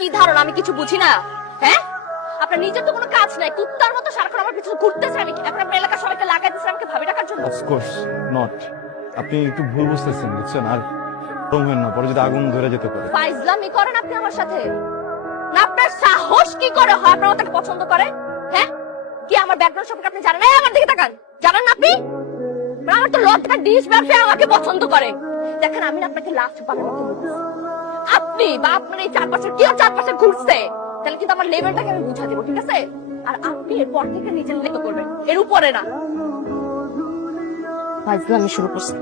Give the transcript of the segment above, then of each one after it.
কি ধারণা আমি কিছু বুঝি না? হ্যাঁ, আপনার নিজের তো কোনো কাজ নাই, কুত্তার মতো সারাক্ষণ আমার পিছনে ঘুরতেছে। আমি কি আপনার এলাকার সবাইকে লাগাই দিচ্ছি আমাকে ভাবি রাখার জন্য? Of course not. আপনি একটু ভুল বুঝতেছেন, বুঝছেন? আর রঙেন না, পরে যদি আগুন ধরে যেতে পারে। ফাইজলামি করেন আপনি আমার সাথে? না আপনার সাহস কি করে হয় আপনার আমাকে পছন্দ করে? হ্যাঁ, কি আমার ব্যাকগ্রাউন্ড সম্পর্কে আপনি জানেন? আমার দিকে তাকান, জানেন না আপনি? আমার তো লজ্জা ডিশ ব্যবসায়ী আমাকে পছন্দ করে। দেখেন আমি না আপনাকে লাস্ট বারের মতো বলছি, আপনি বা আপনার এই চারপাশের কেউ চারপাশে ঘুরছে তাহলে কিন্তু আমার লেভেলটাকে আমি বুঝা দেবো, ঠিক আছে? আর আপনি এরপর থেকে নিজের লেগে করবেন, এর উপরে না। ফাইজলামি শুরু করছি।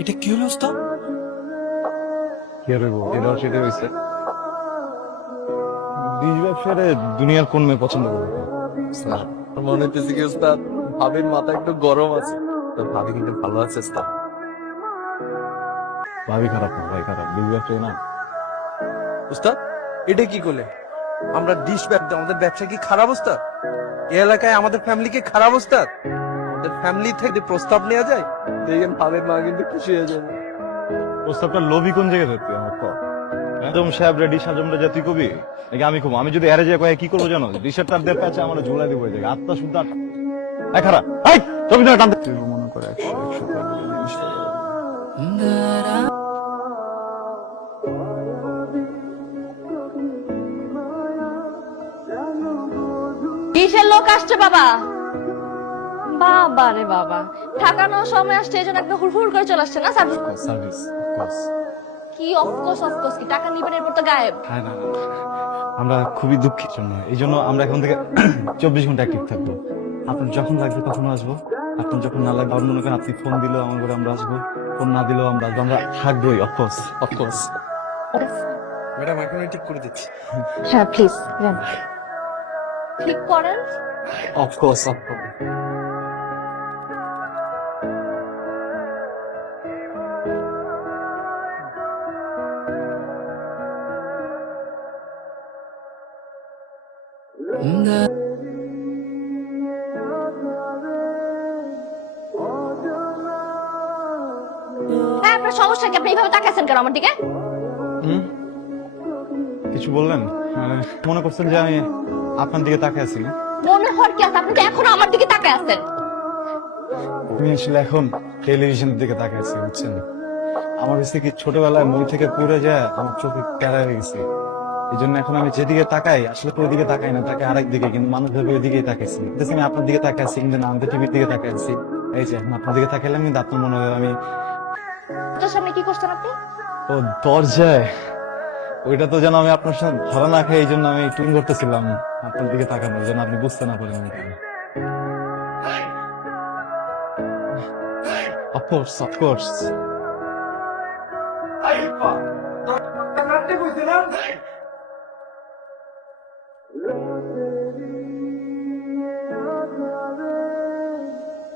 এটা কি হলো ওস্তাদ? কি আর হইব, এটাও সেটা হয়েছে। বীজ ব্যবসারে দুনিয়ার কোন মেয়ে পছন্দ করবে? মনে হইতেছে কি ওস্তাদ, ভাবির মাথা একটু গরম আছে। তো ভাবি কিন্তু ভালো আছে ওস্তাদ। ভাবি খারাপ না, ভাই খারাপ। বীজ ব্যবসায়ী না। ওস্তাদ এটা কি করলে? আমরা ডিশ ব্যবসা, আমাদের ব্যবসা কি খারাপ ওস্তাদ? এই এলাকায় আমাদের ফ্যামিলি কি খারাপ ওস্তাদ? আমাদের ফ্যামিলি থেকে যদি প্রস্তাব নেওয়া যায় দেখেন ভাবের মা কিন্তু খুশি হয়ে যাবে। প্রস্তাবটা লোভী কোন জায়গায় ধরতে আমার তো একদম সাহেব রেডি সাজমরা জাতি কবি নাকি আমি কম? আমি যদি এরে যায় কয়ে কি করবো জানো? রিসেট তার দেড় প্যাচে আমার ঝুলাই দিব ওই জায়গায়। আত্মা শুদ্ধ খারাপ। তুমি তো টানতে মনে করে 100 কিসের লোক আসছে বাবা? বাবা রে বাবা, ঠাকানোর সময় আসছে এই জন্য একদম হুড়হুড় করে চলে আসছে না সার্ভিস? সার্ভিস কি অফকোর্স কি টাকা নিবেন এরপর তো গায়েব? হ্যাঁ, না আমরা খুবই দুঃখের জন্য, এই জন্য আমরা এখন থেকে 24 ঘন্টা অ্যাক্টিভ থাকবো। আপনার যখন লাগবে তখন আসবো, আপনার যখন না লাগবে মনে করেন আপনি ফোন দিলেও আমার ঘরে আমরা আসবো, ফোন না দিলেও আমরা আসবো, আমরা থাকবোই। অফকোর্স ম্যাডাম এখন ঠিক করে দিচ্ছি। হ্যাঁ প্লিজ ঠিক করেন। অফকোর্স হ্যাঁ, আপনার সমস্যা কি? আপনি এইভাবে তাকাচ্ছেন কেন আমার দিকে? কিছু বললেন? মানে মনে করছেন যে আমি আপনার দিকে তাকিয়ে আছি না? মনে হয় কি আছে? আপনি তো এখনো আমার দিকে তাকায় আছেন। আমি আসলে এখন টেলিভিশনের দিকে তাকিয়ে আছি, বুঝছেন? আমার কাছে কি ছোটবেলায় মন থেকে পুড়ে যায়, আমার চোখে প্যারা হয়ে গেছে। এই জন্য এখন আমি যেদিকে তাকাই আসলে তো ওইদিকে তাকাই না, তাকে আরেক দিকে, কিন্তু মানুষ ভেবে ওইদিকেই তাকাইছি। দেখছি আমি আপনার দিকে তাকাই আছি, কিন্তু না, আমাদের টিভির দিকে তাকাই আছি। এই যে এখন আপনার দিকে তাকাইলাম, কিন্তু আপনার মনে হয় আমি তোর সামনে কি করছেন আপনি? ও দরজায় ওইটা তো যেন আমি আপনার সাথে ধরা না খাই, এই জন্য আমি টুন করতেছিলাম আপনার দিকে তাকানোর জন্য, আপনি বুঝতে না পারেন। অফকোর্স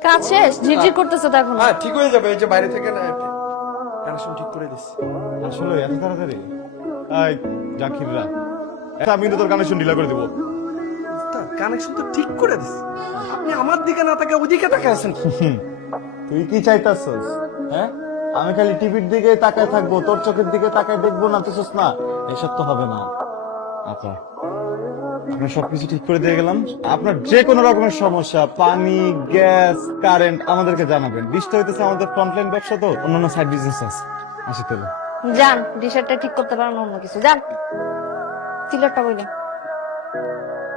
কাজ শেষ? ঝিরঝির করতেছে তো এখন? হ্যাঁ ঠিক হয়ে যাবে, এই যে বাইরে থেকে না কানেকশন ঠিক করে দিচ্ছি। আসলে এত তাড়াতাড়ি? জাকিররা, আমি কিন্তু তোর কানেকশন ঢিলা করে দেবো। কানেকশন তো ঠিক করে দিচ্ছি, আপনি আমার দিকে না তাকে ওইদিকে তাকে আছেন। তুই কি চাইতাছস? হ্যাঁ, আমি খালি টিভির দিকে তাকায় থাকবো, তোর চোখের দিকে তাকায় দেখবো না? তুই না, এসব তো হবে না। আচ্ছা, আপনার সবকিছু ঠিক করে দিয়ে গেলাম। আপনার যে কোনো রকমের সমস্যা, পানি, গ্যাস, কারেন্ট, আমাদেরকে জানাবেন। বৃষ্টি হইতেছে, আমাদের ফ্রন্টলাইন ব্যবসা তো, অন্যান্য সাইড বিজনেস আছে। আসি তাহলে। যান, ডিশারটা ঠিক করতে পারেন অন্য কিছু। যান, সিলারটা বললেন।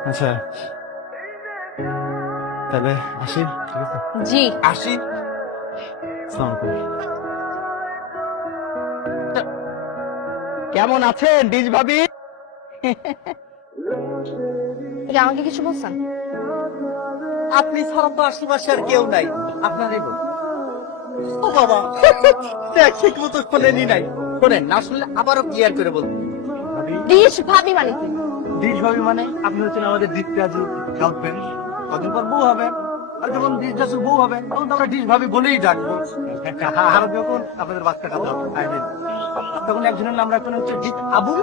আচ্ছা তাহলে আসি, ঠিক আছে? জি আসি। আসসালামু আলাইকুম। কেমন আছেন ডিজ ভাবি? এটা আমাকে কিছু বলছেন? আপনি ছাড়া তো আশেপাশে আর কেউ নাই, আপনারই বল। ও বাবা, ঠিক মতো খোলেনি নাই। শোনেন না, শুনলে আবারও ক্লিয়ার করে বলবো। ডিশ ভাবি মানে কি? ডিজ ভাবি মানে আপনি হচ্ছেন আমাদের ডিজ রাজু গার্লফ্রেন্ড। কদিন পর বউ হবে, আর যখন ডিজ রাজু বউ হবে তখন তো আমরা ডিজ ভাবি বলেই ডাকবো। আর যখন আপনাদের বাচ্চা কাচ্চা হবে তখন একজনের নাম রাখবেন হচ্ছে ডিজ আবু,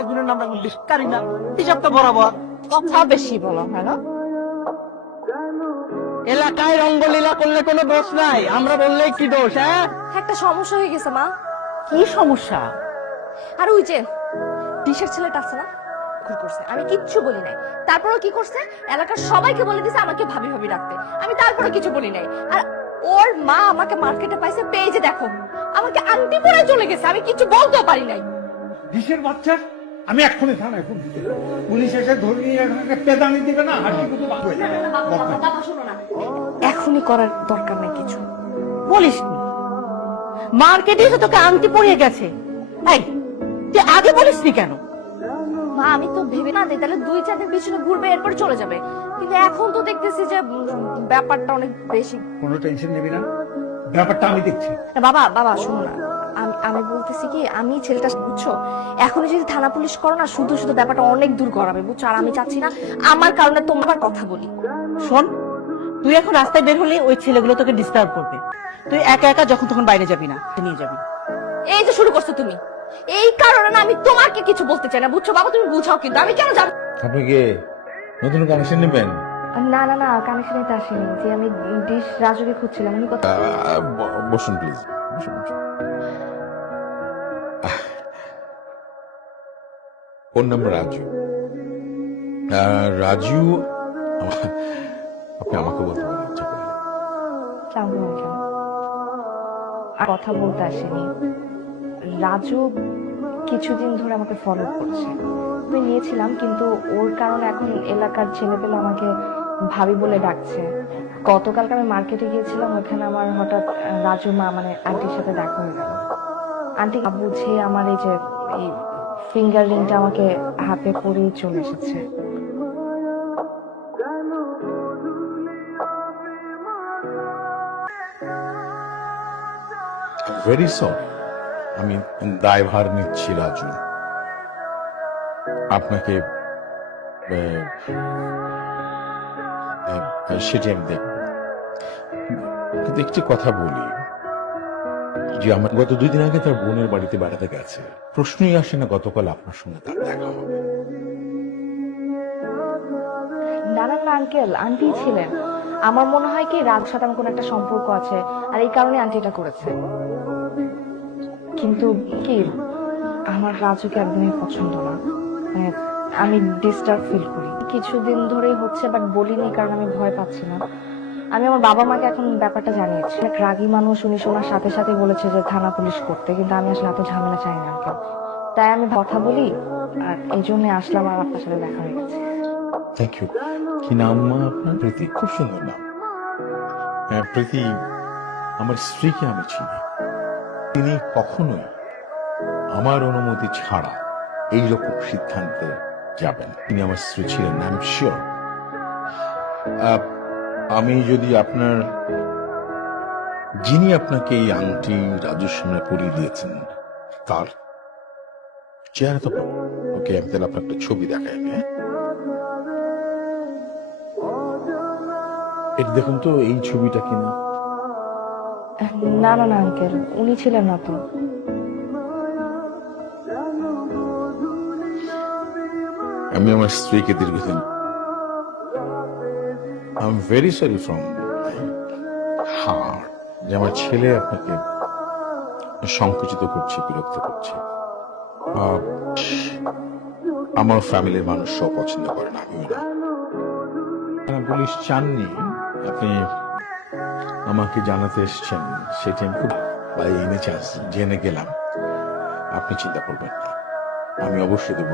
একজনের নাম রাখবেন ডিজ কারিনা। হিসাব তো বরাবর। কথা বেশি বলা হয় না? এলাকায় রঙ্গলীলা করলে কোনো দোষ নাই, আমরা বললেই কি দোষ? হ্যাঁ, একটা সমস্যা হয়ে গেছে মা। কি সমস্যা? আর ওই যে ডিশের ছেলেটা আছে না, খুন করছে, আমি কিচ্ছু বলি নাই। তারপরও কি করছে, এলাকার সবাইকে বলে দিছে আমাকে ভাবি ভাবি রাখতে, আমি তারপরও কিছু বলি নাই। আর ওর মা আমাকে মার্কেটে পাইছে, পেয়ে যে দেখো আমাকে আন্টি পরে চলে গেছে, আমি কিছু বলতেও পারি নাই। ডিশের বাচ্চা, আমি এক্ষুনি থানায় ফোন দিতে হবে। পুলিশ এসে ধরে নিয়ে এখানে পেদানি দিবে না, হাঁটি কুতু বাদ হয়ে যাবে। বাবা শোনো না, এখনই করার দরকার নাই কিছু। বলিস নি মার্কেটে এসে তোকে আংটি পরিয়ে গেছে? এই তুই আগে বলিসনি কেন? মা আমি তো ভেবে না দিই তাহলে 2-4 দিন পিছনে ঘুরবে, এরপর চলে যাবে, কিন্তু এখন তো দেখতেছি যে ব্যাপারটা অনেক বেশি। কোনো টেনশন নেবি না, ব্যাপারটা আমি দেখছি। না, বাবা বাবা শোনো না, আমি বলতেছি কি, আমি ছেলেটা বুঝছো, এখনই যদি থানা পুলিশ করো না, শুধু শুধু ব্যাপারটা অনেক দূর করাবে, বুঝছো? আর আমি চাচ্ছি না আমার কারণে তোমার কথা বলি। শোন, তুই এখন রাস্তায় বের হলে ওই ছেলেগুলো তোকে ডিস্টার্ব করবে। তুই একা একা যখন তখন বাইরে যাবি না, নিয়ে যাবি। এই যে শুরু করছো তুমি, এই কারণে না আমি তোমাকে কিছু বলতে চাই না, বুঝছো বাবা? তুমি বুঝাও, কিন্তু আমি কেন যাবো? আপনি কি নতুন কানেকশন নেবেন? না না না, কানেকশন নিতে আসেনি, যে আমি ডিশ রাজুকে খুঁজছিলাম, উনি কথা। বসুন প্লিজ, বসুন। Phone number Raju. রাজু, আপনি আমাকে বলতে পারেন ইচ্ছা করলে। কথা বলতে আসেনি, রাজু কিছুদিন ধরে আমাকে ফলো করছে, আমি নিয়েছিলাম, কিন্তু ওর কারণে এখন এলাকার ছেলেপেলে আমাকে ভাবি বলে ডাকছে। গতকালকে আমি মার্কেটে গিয়েছিলাম, ওখানে আমার হঠাৎ রাজু মা মানে আন্টির সাথে দেখা হয়ে গেল। আন্টি বুঝে আমার এই যে এই ফিঙ্গার রিংটা আমাকে হাতে পরেই চলে এসেছে। ভেরি সরি, আমি দায়ভার নিচ্ছি রাজু। আপনাকে সেটি আমি দেখব, কিন্তু একটি কথা বলি যে আমার গত 2 দিন আগে তার বোনের বাড়িতে বেড়াতে গেছে। প্রশ্নই আসে না গতকাল আপনার সঙ্গে তার দেখা হবে। না না না আঙ্কেল, আন্টি ছিলেন। আমার মনে হয় কি রাজুর সাথে আমার কোনো একটা সম্পর্ক আছে, আর এই কারণে আন্টি এটা করেছে। কিন্তু কি, আমার রাজুকে একদমই পছন্দ না, মানে আমি ডিস্টার্ব ফিল করি কিছুদিন ধরেই হচ্ছে, বাট বলিনি কারণ আমি ভয় পাচ্ছিলাম। আমি আমার বাবা মাকে এখন ব্যাপারটা জানিয়েছি। এক রাগী মানুষ, উনি শোনার সাথে সাথে বলেছে যে থানা পুলিশ করতে, কিন্তু আমি আসলে এত ঝামেলা চাই না আঙ্কেল, তাই আমি কথা বলি, আর এই জন্য আসলাম, আর আপনার সাথে দেখা হয়ে গেছে। Thank you. কি নাম মা আপনার? প্রীতি, খুব সুন্দর নাম। হ্যাঁ প্রীতি, আমার স্ত্রীকে আমি চিনি। তিনি কখনোই আমার অনুমতি ছাড়া এইরকম সিদ্ধান্তে যাবেন। তিনি আমার স্ত্রী ছিলেন, আই এম শিওর। আমি যদি আপনার, যিনি আপনাকে এই আংটি রাজুর সামনে পরিয়ে দিয়েছেন, তার চেহারা তো পাবো। ওকে, আমি তাহলে আপনার একটা ছবি দেখাই। হ্যাঁ, এটা দেখুন তো, এই ছবিটা কিনা? না না না আঙ্কেল, উনি ছিলেন না তো। আমি আমার স্ত্রীকে দীর্ঘদিন, I am very sorry from heart যে আমার ছেলে আপনাকে সংকুচিত করছে, বিরক্ত করছে। আমার ফ্যামিলির মানুষ সব পছন্দ করে না, আমিও না। পুলিশ চাননি আপনি আমাকে জানাতে এসছেন, সেটা আমি খুব বাই এনি চান্স জেনে গেলাম। আপনি চিন্তা করবেন না, আমি অবশ্যই দেবো।